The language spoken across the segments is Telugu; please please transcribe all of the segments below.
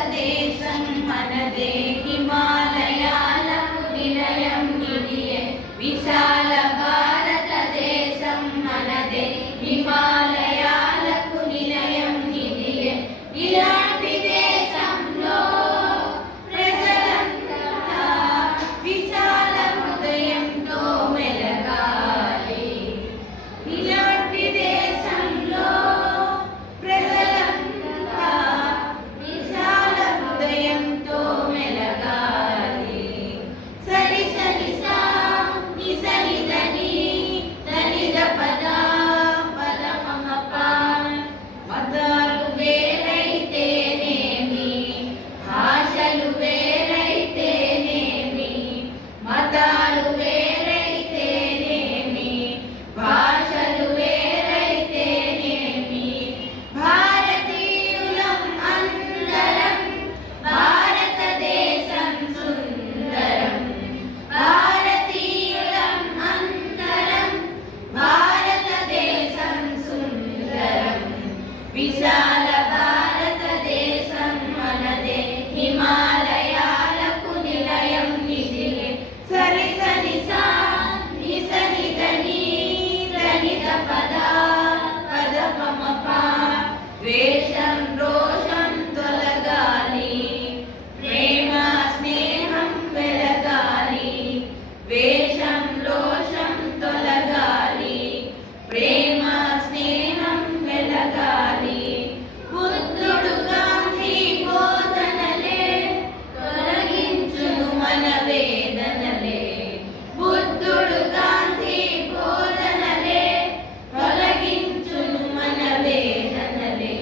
భారతదేశం మనదే హిమాలయాలకు నిలయం ఇదియే విశాల భారతదేశం మనదే హిమాలయాలకు నిలయం ఇదియే ఇలాంటి దేశంలో ప్రజలంతా విశాల హృదయంతో మెలగాలి ఇలాంటి దేశంలో ప్రజలంతా విశాల హృదయంతో మెలగాలి సరి సరి సా ని సరి దని దని ద పద పద మమ ప మతాలు వేరైతేనేమి భాషలు వేరైతేనేమి మతాలు వేరైతేనేమి భాషలు వేరైతేనేమి భారతీయులం అందరం భారతదేశం సుందరం భారతీయులం అందరం భారతదేశం సుందరం విశాల భారతదేశం మనదే హిమాలయాలకు నిలయం ఇదియే సరి సరి సా ని సరి దని దని ద పద పద మమ ప ద్వేషం రోషం తొలగాలి ప్రేమ స్నేహం వెలగాలి ద్వేషం రోషం తొలగాలి ప్రేమ స్నేహం వెలగాలి బుద్ధుడు గాంధీ బోధనలే తొలగించును మన వేదనలే బుద్ధుడు గాంధీ బోధనలే తొలగించును మన వేదనలే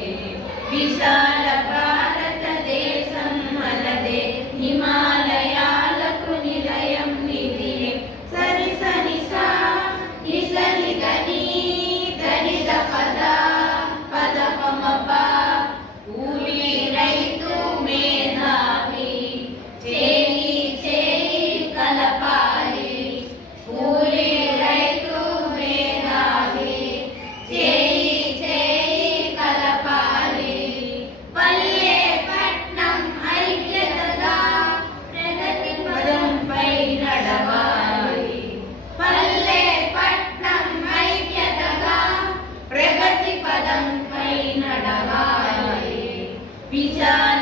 విశాల భారతదేశం మనదే హిమాలయాలకు నిలయం ఇదియే సరి సరి సా ని సరి దని దని ద పద పద మమ ప కూలి రైతు మేధావి చేయి చేయి కలపాలి కూలి రైతు మేధావి చేయి చేయి కలపాలి పల్లె పట్నం ఐక్యతగా ప్రగతి పదంపై నడవాలి పల్లె పట్నం ఐక్యతగా ప్రగతి పదంపై నడవాలి విశాల